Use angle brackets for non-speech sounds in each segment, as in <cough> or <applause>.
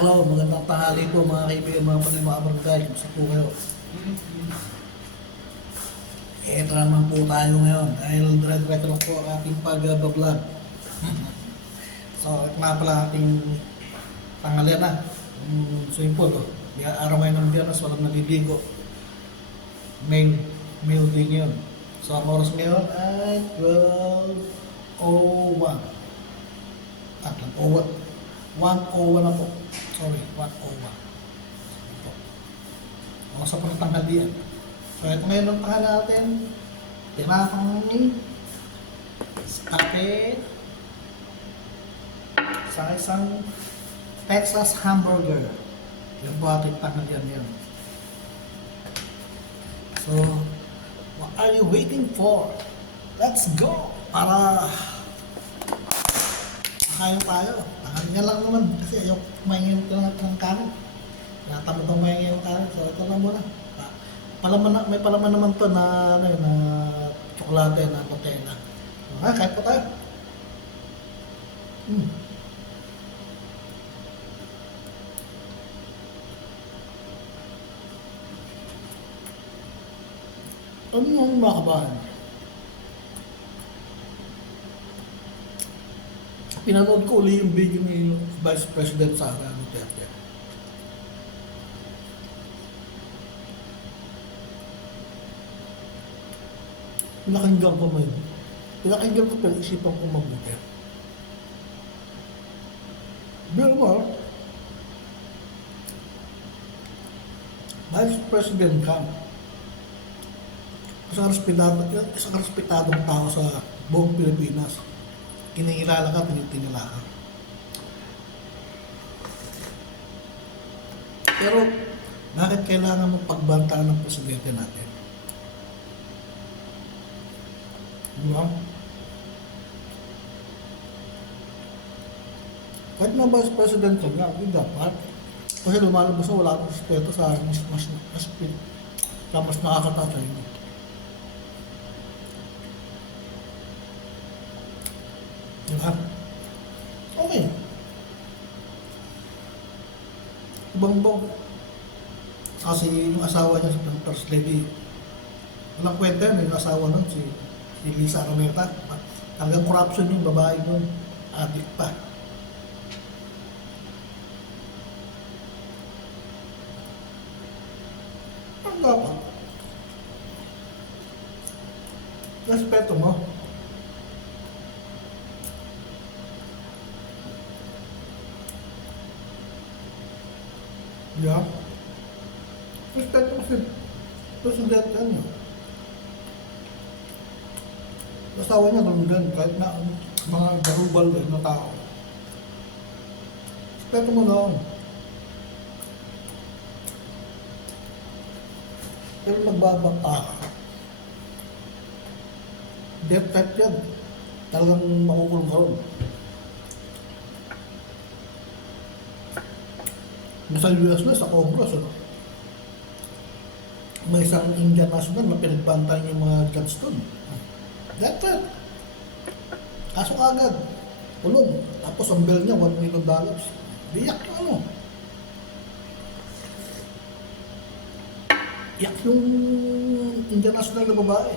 Hello, magandang tanghali po mga kaibigan, mga pati mga barangay. Kumusta po kayo? Eh, ito naman po tayo ngayon dahil dire-diretso lang po ang ating pag-vlog. so, ito nga pala ating tanghalian na. Um, swimming pool to. Di araw ngayon ng biyernes, walang naliligo. Main meal din yun. So, ang oras ngayon ay 12.01. Ah, 1.01. 1.01 na po. Sorry, 1.01. Ito. O, sa pagtanghalian. So, ito ngayon ang tanghal natin. Tinapang kape sa isang Texas hamburger. Po ating tanghalian yan. So, what are you waiting for? Let's go! Para Kakain tayo. Kakain lang naman kasi ayaw kumain lang ng kanin. Tinatamad akong kumain ng kanin. So ito lang muna. Ah, Palaman na, may palaman naman to na, ano, na tsokolate na Nutella. So, ha, kain po tayo. Hmm. Ano yung mga kabahan? Pinanood ko uli yung video ni Vice President Sara Duterte. Pinakinggan ko man. Pinakinggan ko pero isipan ko mabuti. Bill mo, Vice President ka. Isang respetado, isang respetadong tao sa buong Pilipinas kinilala ka, tinitingala ka. Pero, bakit kailangan mo pagbantaan ng presidente natin? Di ba? Kahit na vice president ka nga, hindi dapat. Kasi lumalabas na wala akong respeto sa mas, mas, mas, mas, mas nakakata sa inyo. Diba? Okay. Ibang-bang. Kasi yung asawa niya sa first lady, walang kwenta yun, yung asawa nun, si, si Lisa Araneta. Talagang corruption yung babae nun. Adik pa. Ang dapat. Respeto mo. Yeah. Respeto kasi presidente niya. Asawa niya ganun kahit na mga garubal din na tao. Respeto mo lang. Pero magbabata ka. Death threat yan. Talagang makukulong ka ron. Nasa US na, sa Congress, ano? may isang Indian national na pinagbantay yung mga judge doon. That's it. Kaso agad, kulong. Tapos ang bill niya, 1 million dollars. Diyak yung ano. Iyak yung Indian national na babae.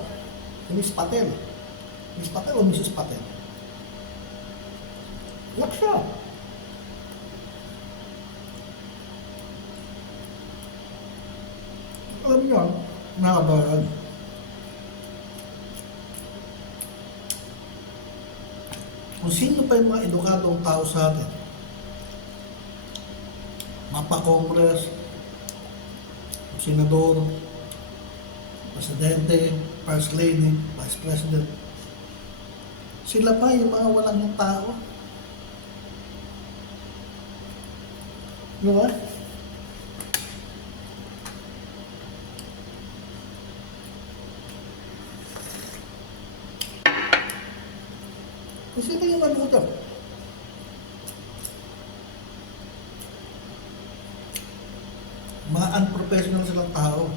Si Miss Patel. Miss Patel o Mrs. Patel? Iyak siya. Alam niyo, mga kabayan, kung sino pa yung mga edukadong tao sa atin, mapa-Congress, senador, presidente, first lady, vice president, sila pa yung mga walang tao. Di Kasi ito yung ano ko to. Mga unprofessional silang tao.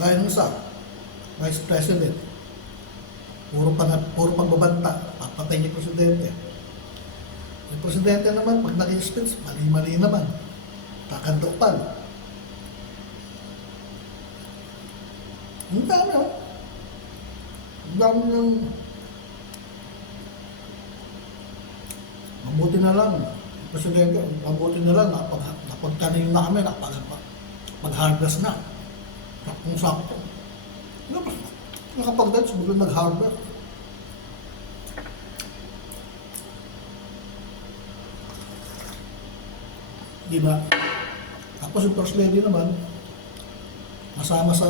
Dahil ng isa, Vice President, puro, pan, puro pagbabanta, papatay niya presidente. Yung presidente naman, pag nag-speech, mali-mali naman. Kakandoktal. Ang dami, oh. Ang dami ng... Mabuti na lang, presidente, mabuti na lang, napag, napagtanim na kami, napag, mag-harvest na. Saktong sakto. Ano? Nakapag-dance, biglang nag-harvest. Di ba? Tapos yung first lady naman, kasama sa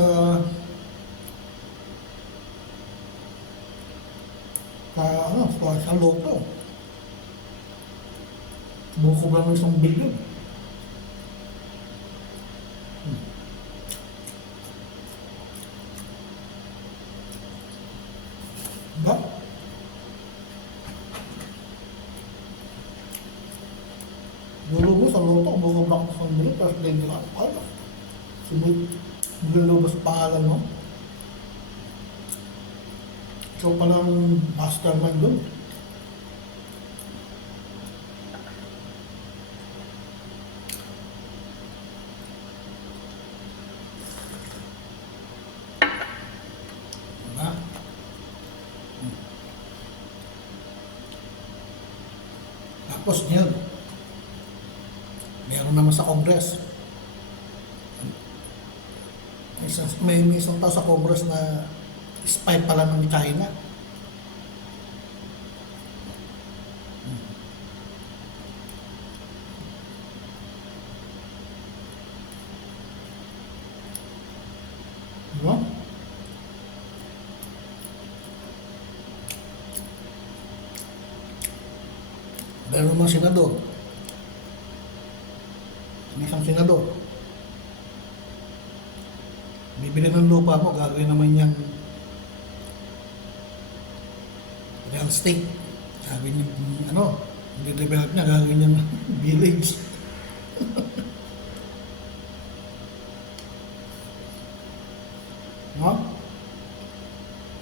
sa ano, sa, sa loto. Buko lang ng isang billion. Hmm. Ba? Dulo mo sa loto, buko lang ng isang billion, first lady ka. Ano? Sumit, nilulubos sa pangalan mo. Ikaw palang mastermind doon. Diba? Hmm. Tapos yun, meron naman sa Congress. May isang, tao sa Congress na spy pala ng China. Diba? Meron mga senador. Isang senador. Bibili ng lupa mo, gagawin naman niyang real estate. Sabi niya, ano, hindi develop niya, gagawin niya <laughs> village. no?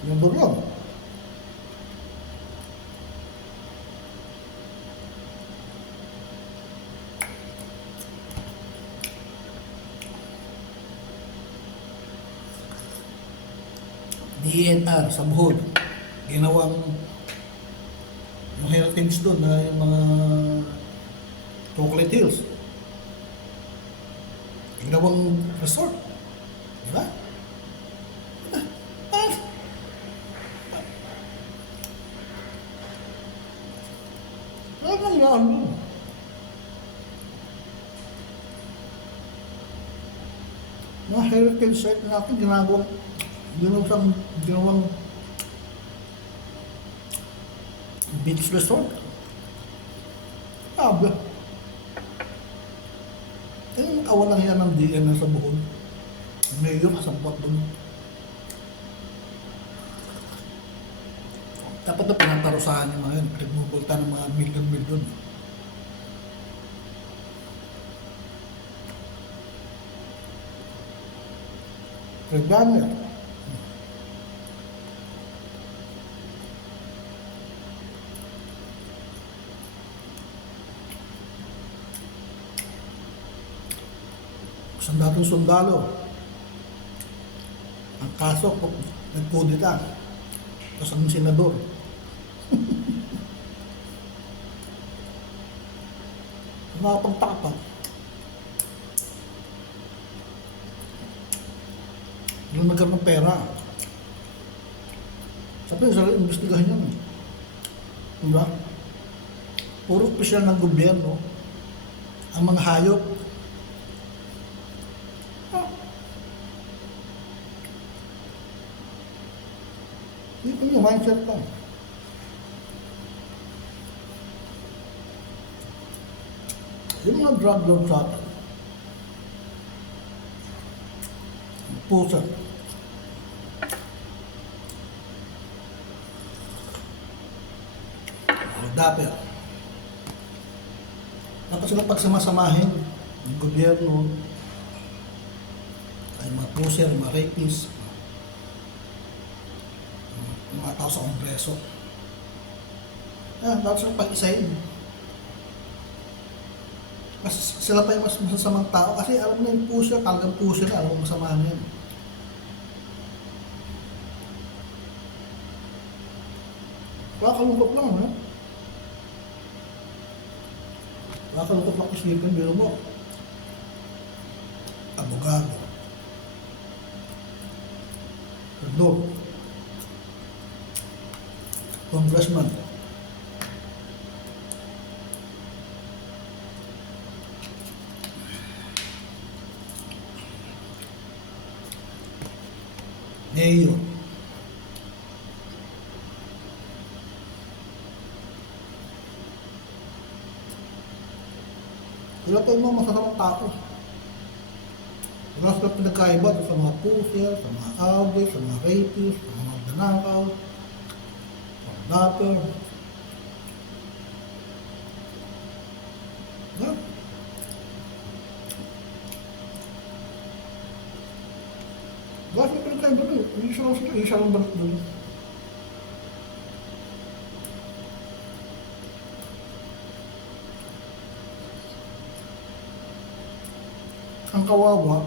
Yung lang. DNR sa Bohol. Ginawang yung heritage doon na yung mga chocolate hills. Ginawang resort. Di ba? Ah, ah. Yan? Mga heritage site natin ginagawa ginawang siyang ginawang beach resort. Sabi. Eh, kawalan yan ng DN sa buhon. Mayor, kasabot doon. Dapat na pinatarusahan yung mga yun. Pinagmubulta ng mga milyon-milyon. Regalo yan. Dating sundalo. Ang kaso, nagkudita. Tapos ang senador. <laughs> Nakapagtapa. Yung nagkaroon ng pera. Sabi, sarili investigahan yan. eh. Diba? Puro opisyal ng gobyerno ang mga hayop Hindi ko yung mindset ko. Yung mga drug lord sa atin. Pusa. Dapat. Dapat sila pagsamasamahin ng gobyerno ay mga puser, mga rapist, tao sa kongreso. Ah, dapat sila pag-isahin. Mas sila pa yung mas masasamang tao kasi alam mo yung pusher, talagang pusher na, alam mo masama na yun. Kakalungkot lang, ha? Kakalungkot lang isipin, biro mo. Abogado. Senador. Mayor. Sila pa yung mga masasamang tao. Wala sila pinagkaiba sa mga pusher, sa mga away, sa mga rapist, sa mga danakaw, dapper. Yeah. Wala sila pinagkaiba doon. Isa lang sila, isa lang balik doon. ang kawawa,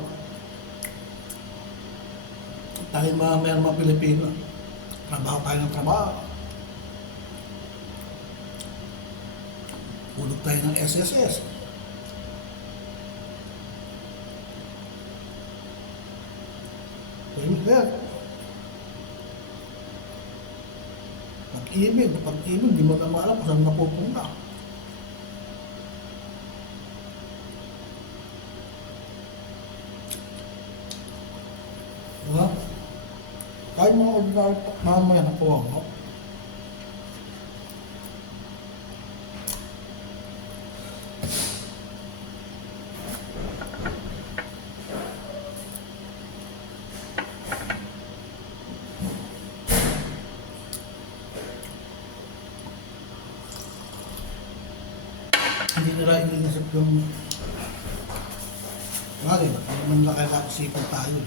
tayo mga mayroong mga Pilipino, trabaho tayo ng trabaho. Hulog tayo ng SSS. Pwede kaya. Pag-ibig, pag-ibig, di mo na maalam kung saan napupunta. Diba? Kahit mga ordinary mamaya na kuha mo. Hindi nila iniisip yung Bagay, hindi man lang kailangan isipan tayo.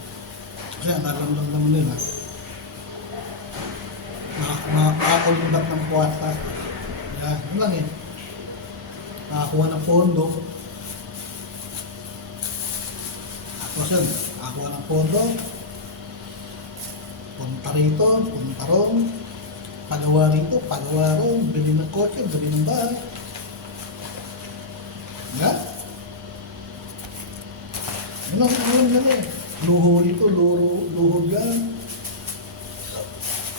Lang naman nila, mak- makakakulundak ng kwarta. Yan, yun lang eh. Nakakuha ng pondo. Tapos yun, nakakuha ng pondo. Punta rito, punta ron. Pagawa rito, pagawa ron. Bili ng kotse, bili ng bahay. Yan. Yun ang yun yan eh. Luho rito, luho, luho dyan.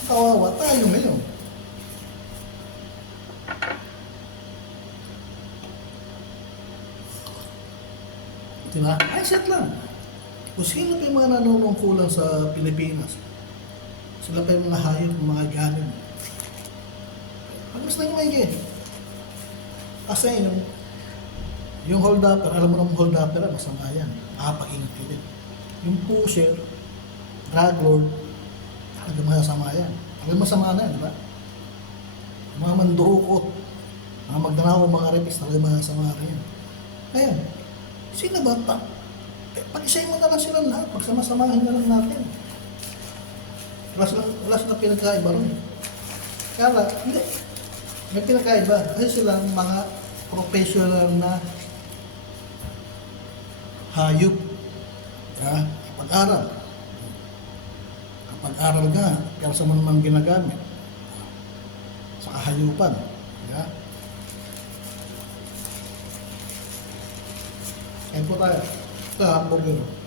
Kawawa tayo ngayon. Diba? Ay, set lang. Kung sino pa yung mga nanunungkulan sa Pilipinas, sila pa yung mga hayop, yung mga ganin. Ang mas nang may Kasi yung yung hold up, alam mo naman hold up na masama yan. Nakapag-ingat Yung pusher, drug lord, talaga masama yan. Talaga masama na yan, di ba? Mga mandurukot, mga magdanakaw, mga rapist, talaga masama na yan. Ayan, sino ba pa? Eh, Pag-isayin mo na lang sila lahat, pagsamasamahin na lang natin. Wala silang, wala silang pinagkaiba ron. Kaya lang, hindi. May pinagkaiba. Kasi silang mga professional na hayop. Ya, kapag-aral. Kapag-aral ka, kaya sa mo naman ginagamit. Sa kahayupan. Ya. Kain po tayo. Ito, hamburger.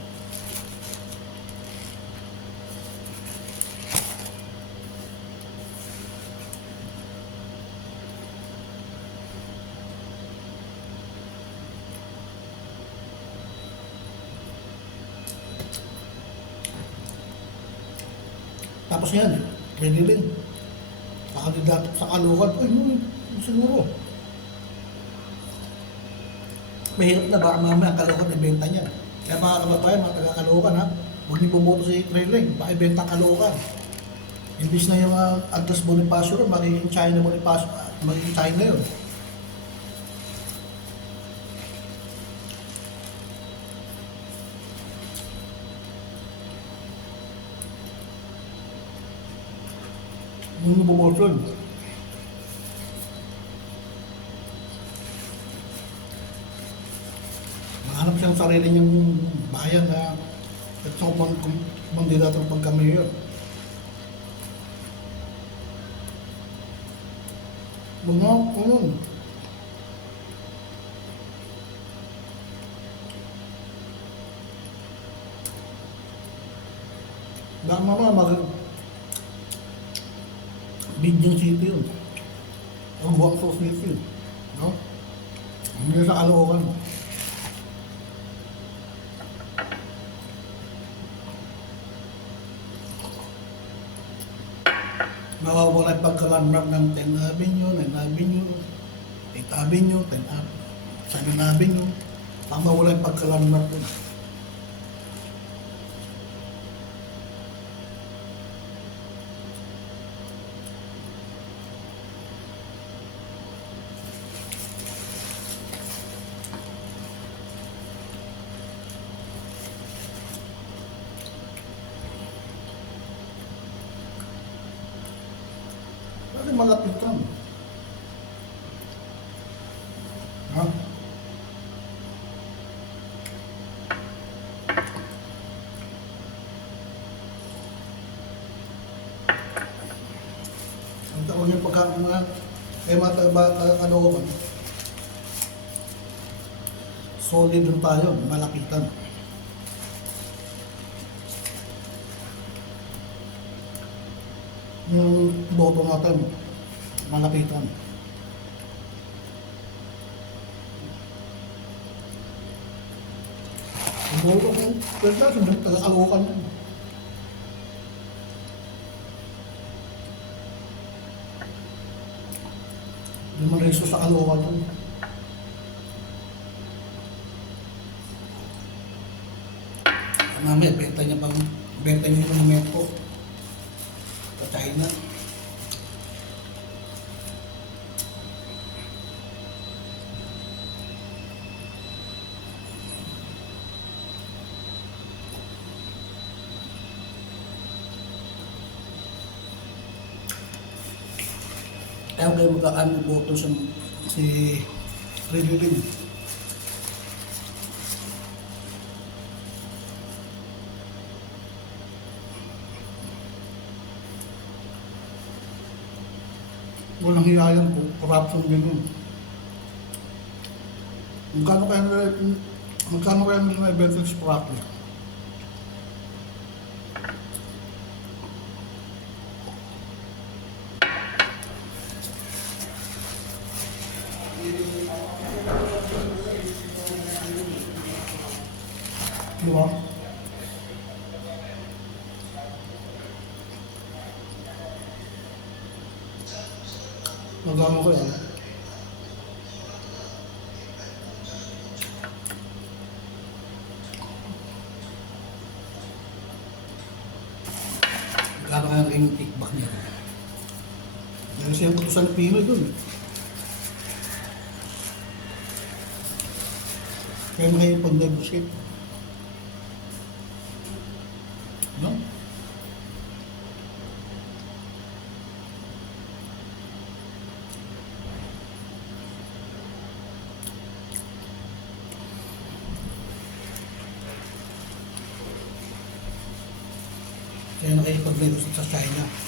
Tapos eh, ready rin. Pakandidato sa kalukan, uy, uy, siguro. Mahirap na baka mamaya ang kalukan ibenta niya. Kaya mga kababayan, mga taga-kalukan ha, huwag niyo bumoto si Trailing, baka ibenta kalukan. Imbis na yung uh, Agnes Bonifacio rin, magiging China Bonifacio, uh, magiging China yun. Bumoto yun. meron siyang sarili niyang bayan na at sa kumang kumandidato ng pagka-mayor. Mga ano, Baka mama mag Bidyang City yun. Ang Guangzhou City. No? Hindi sa Caloocan. Nawawala yung pagka-landmark ng 10 Avenue, 9 Avenue, 8 Avenue, 10 Avenue, 7 Avenue. Ang mawala yung yun. Kasi malapit ka. Ha? Ang tawag niya pagka mga eh mga ba ano man. Solid dun tayo, malapitan. Yung boto natin, malapitan. Ang boto ko, pwede na, sabi taga-alokan yun. Limang reso sa alokan yun. Mamaya, benta niya pang, benta niya ng metro. Sa China. Ng boto sa si Ridley Walang hiyayan po, corruption din yun. Magkano kaya nila, magkano kaya nila ibenta sa property? Di ba? Magkano kaya? Magkano kaya ang kickback niya? Utusan Pinoy dun. Kaya na kayo pag-negotiate. No? Kaya na kayo pag-negotiate sa China.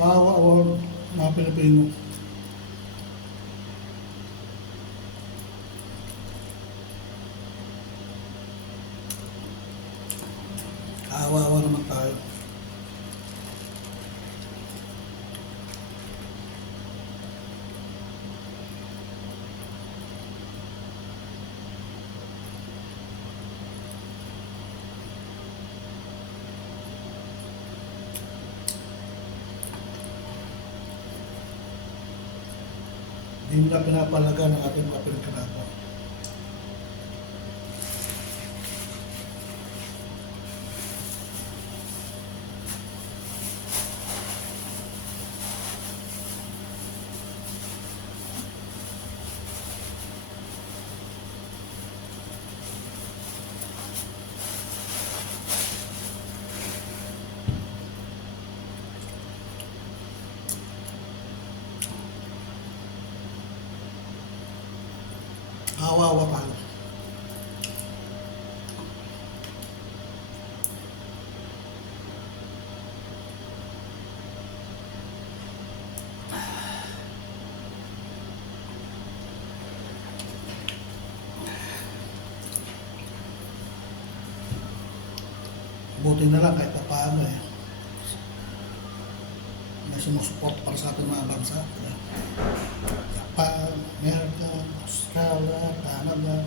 Kawawa ang mga Pilipino. Kawawa naman tayo. Hindi nila pinapalaga ng ating mga Pilipinata. Kawawa tayo. Buti na lang kahit pa paano eh. May sumusuport para sa ating mga bansa. Japan, Amerika, Australia, Canada.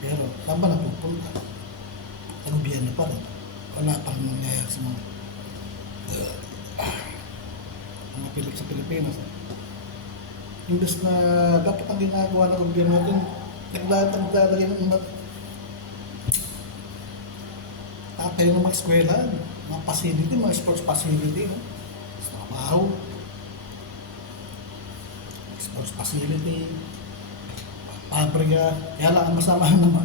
Pero saan ba napupunta? Sa gobyerno pa rin. Wala pa rin nangyayari sa mga mga Pilip sa Pilipinas. Imbes na dapat ang ginagawa ng gobyerno natin, naglalagay ng tatay ng mga eskwela, mga facility, mga sports facility, no? sa trabaho, sports facility, pabrika, kaya lang ang masama <laughs> naman,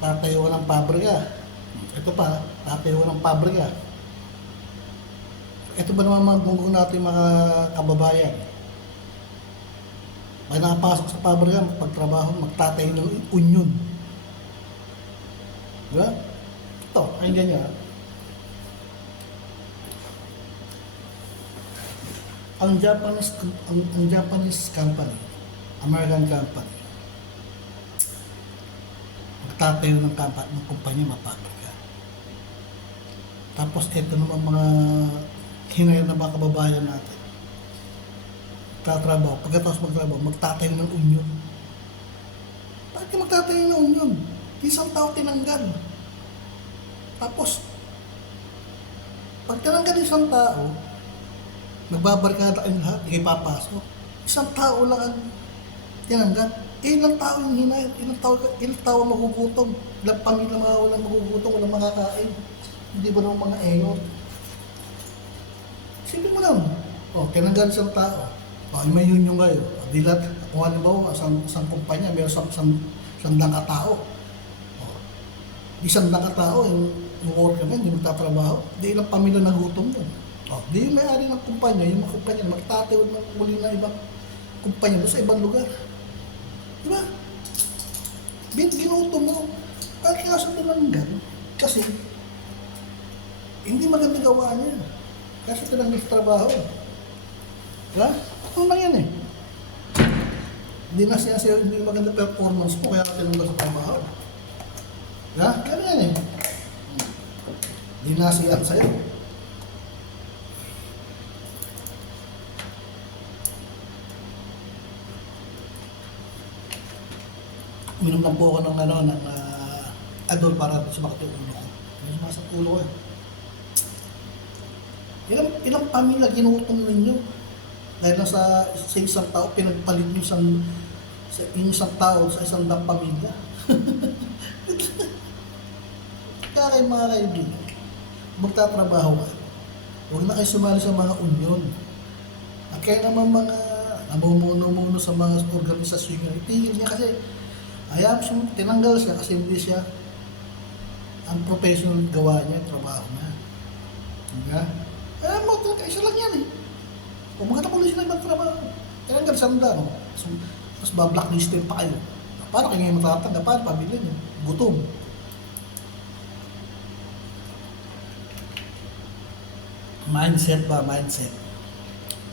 tatayo ng pabrika. Ito pa, tatayo ng pabrika. Ito ba naman mga gunggong natin mga kababayan? May nakapasok sa pabrika, magpagtrabaho, magtatayo ng union. Diba? Ito, ay ganyan. Ang Japanese ang, ang Japanese company, American company, magtatayo ng company ng kumpanya mapabrika. Tapos ito naman mga hinayang na mga kababayan natin. Tatrabaho, pagkatapos magtrabaho, magtatayo ng union. Bakit magtatayo ng union? Isang tao tinanggal. Tapos, pag tinanggal isang tao, nagbabarkada kayong lahat, hindi kayo papasok. Isang tao lang ang tinanggal. Eh, ilang tao yung hinay, ilang tao, ilang tao ang magugutom, ilang pamilya mga walang magugutom, walang makakain. Hindi ba naman mga eyon? Sige mo lang. O, tinanggal isang tao. O, may union kayo. O, di lahat, kung halimbawa, isang, isang kumpanya, mayroon isang, isang, isang katao. O, isang dang katao, yung, yung worker na, hindi magtatrabaho, di ilang pamilya nagutom yun. O, di yung may-ari ng kumpanya, yung mga kumpanya, magtatayo ng muli na ibang kumpanya doon sa ibang lugar. Di ba? Bin, ginutom mo. Kaya sa tinanggal? Kasi, hindi maganda gawa niya. Kasi tinanggal sa trabaho. Diba? Ano lang yan eh. Hindi na siya siya hindi maganda performance mo kaya ka tinanggal sa trabaho. Diba? Ganun yan eh. Hindi na siya sa'yo. Minom lang po ako ng ano, ng uh, adol para sumakit yung ulo ko. May sumasakit ulo ko eh. Ilang, ilang pamilya ginutom ninyo? Dahil lang sa, sa isang tao, pinagpalit nyo isang, sa, yung isang tao sa isang pamilya. <laughs> Kaya kayo mga kaibigan, magtatrabaho ka. Huwag na kayo sumali sa mga union. At kaya naman mga namumuno-muno sa mga organisasyon nyo, itigil niya kasi ayaw tinanggal siya kasi hindi siya ang professional gawa niya, trabaho niya. Diba? Eh, mo, talaga, isa lang yan eh. Kung magkatapuloy sila ibang trabaho, tinanggal sanda, no? So, tapos ba-blacklistin pa kayo. Paano kayo ngayon matatanda? Paano pabili niyo? Gutom. Mindset ba? Mindset.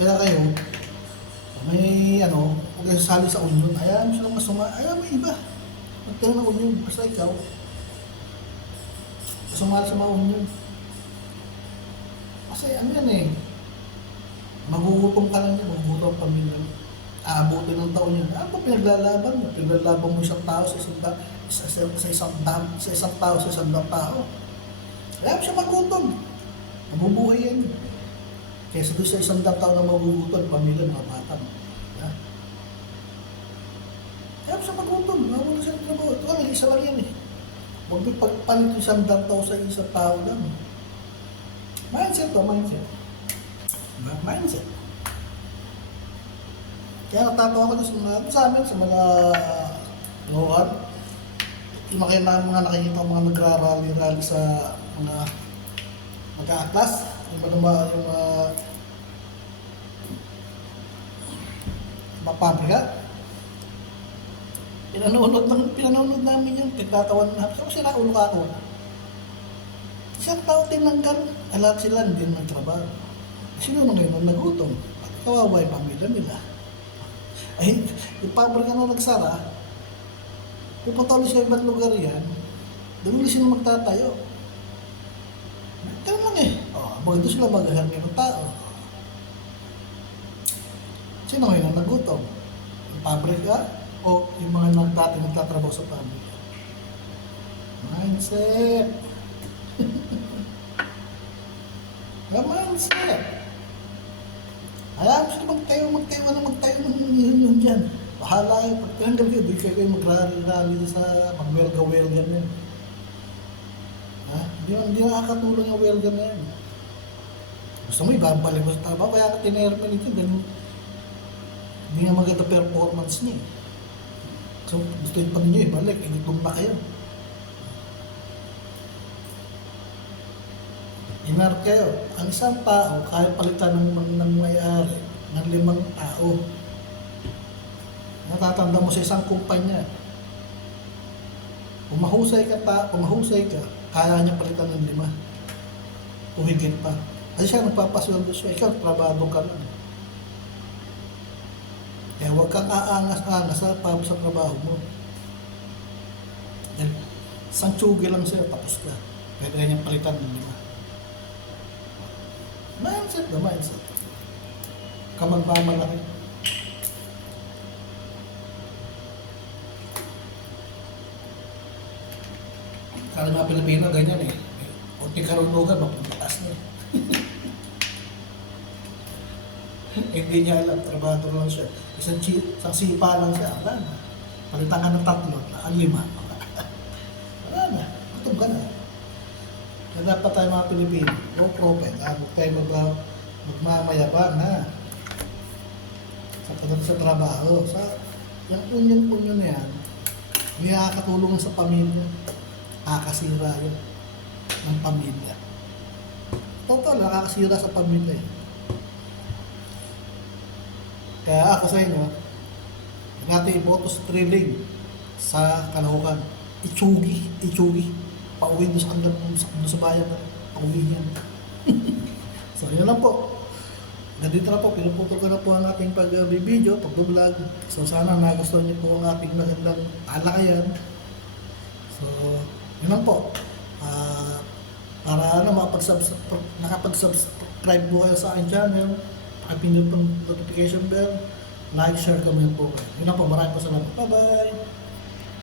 Kaya kayo, may ano, kung kayo sasali sa union, ayaw mo silang masuma, ayaw mo iba. Magtira ng union, basta ikaw. Sumali sa mga union. Kasi ano yan eh, magugutom ka lang yan, magugutom ang pamilya mo. Aabutin ng taon yan. Ano ba pinaglalaban mo? Pinaglalaban mo isang tao sa isang, ta- sa, sa, sa isang, dam, sa isang tao sa isang tao. Kaya siya magutom. Mabubuhay yan. Kesa doon sa isang dam tao na magugutom, pamilya, mga bata mo. Kaya siya magutom. Mawala siya ng trabaho. Ito lang, isa lang yan eh. Huwag mo pagpalit isang dam tao sa isang tao lang. Mindset to, mindset. Mindset. Kaya natatawa ko sa mga, sa amin, sa mga lohan. Yung mga, mga nakikita ko mga nagrarally-rally sa mga mag-aatlas. Yung mga, yung mga, mga pabrika. Pinanonood, ng, pinanonood namin yun, pagkatawan na. Sabi sila, ulo ka ako. Isang tao tinanggal, ay lahat sila hindi nagtrabaho. Sino na ngayon nagutom? Kawawa yung pamilya nila. Ay, yung pabrika na nagsara, pupunta ulit sa ibang lugar yan, doon ulit magtatayo. Ganun lang eh. Oh, doon sila maghahanap ng tao. Sino ngayon ang nagutom? Yung pabrika o yung mga nang dati nagtatrabaho sa pabrika? Mindset. <laughs> Yung mindset. Mo sila magtayo, magtayo, ano, magtayo ng yun dyan. Bahala kayo, pag tinanggal kayo, di kayo mag-rally sa mag-welga-welga yan. Ha? Hindi, nakakatulong yung welga na yan. Gusto mo, ibabalik mo sa trabaho, kaya ka tinermin ito, ganun. Hindi nga maganda performance niya. eh. So, gusto yun pa ninyo ibalik, gutom na kayo. Inar kayo. Ang isang tao, kaya palitan ng, ng may-ari ng limang tao. Natatanda mo sa isang kumpanya. Kung mahusay ka ta, kung mahusay ka, kaya niya palitan ng lima. O higit pa. Kasi siya nagpapasweldo siya, ikaw, trabado ka lang. Kaya huwag kang aangas-angas sa, pa- sa trabaho mo. Dahil, isang tsugi lang siya, tapos ka. Pwede ka niyang palitan ng lima. Mindset na mindset. Kamagmamalaki. Kala mga Pilipino, ganyan eh. Kunti karunungan, mapupuntas na. <laughs> Hindi niya alam, trabaho lang siya. Isang, chi- isang sipa lang siya, wala na. Palitan ka ng tatlo, ang lima. <laughs> wala na, gutom ka na. Kaya dapat tayo mga Pilipino, no prophet, ah, huwag tayo mag, magmamayabang ha. Sa pagdating sa trabaho, sa yung punyon-punyon na yan, hindi nakakatulong sa pamilya. Nakakasira yun ng pamilya. Totoo, nakakasira sa pamilya eh. Kaya ako sa inyo, yung ating iboto sa thrilling sa kalahukan. Itsugi, itsugi. Pauwi doon sa sa, doon sa bayan. Pauwi yan. <laughs> so, yun lang po. Nandito na po, pinuputol ko na po ang ating pag-video, pag-vlog. So, sana nagustuhan niyo po ang ating magandang alakayan. So, yun lang po. Ah, para ano, nakapag-subscribe po kayo sa aking channel, pakipindot po notification bell, like, share, comment po kayo. Yun lang po, maraming po salamat. Bye-bye!